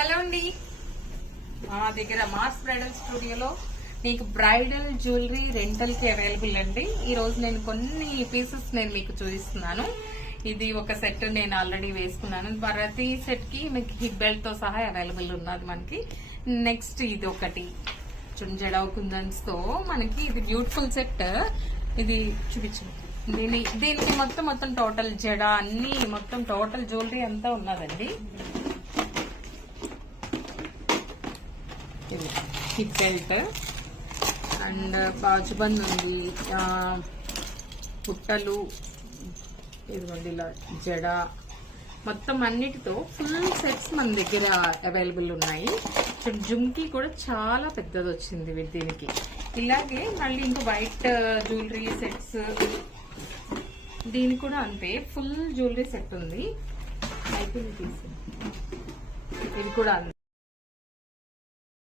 Hello అండి, మా దగ్గర మాస్ బ్రైడల్ స్టూడియోలో మీకు బ్రైడల్ జ్యువెలరీ రెంటల్ కి అవైలబుల్ అండి. ఈ రోజు నేను కొన్ని పీసెస్ మీకు చూపిస్తున్నాను. ఇది ఒక సెట్ నేను ఆల్రెడీ వేసుకున్నాను. ప్రతి సెట్ కి మీకు హిప్ బెల్ట్ తో సహా అవైలబుల్ ఉన్నది మనకి. నెక్స్ట్ ఇది ఒకటి జడ కుందన్స్ తో మనకి ఇది బ్యూటిఫుల్ సెట్. ఇది చూపించండి. దీనికి మొత్తం టోటల్ జడ అన్ని మొత్తం టోటల్ జ్యువెలరీ అంతా ఉన్నదండి. హిప్ బెల్ట్ అండ్ బాజుబంద్ ఉంది, పుట్టలు, ఇదిగోండి ఇలా జడ, మొత్తం అన్నిటితో ఫుల్ సెట్స్ మన దగ్గర అవైలబుల్ ఉన్నాయి. జుమ్కీ కూడా చాలా పెద్దది వచ్చింది దీనికి. ఇలాగే మళ్ళీ ఇంకా వైట్ జ్యువెలరీ సెట్స్, దీనికి కూడా అంతే ఫుల్ జ్యువెలరీ సెట్ ఉంది. అయిపోయింది, ఇది కూడా అంతే.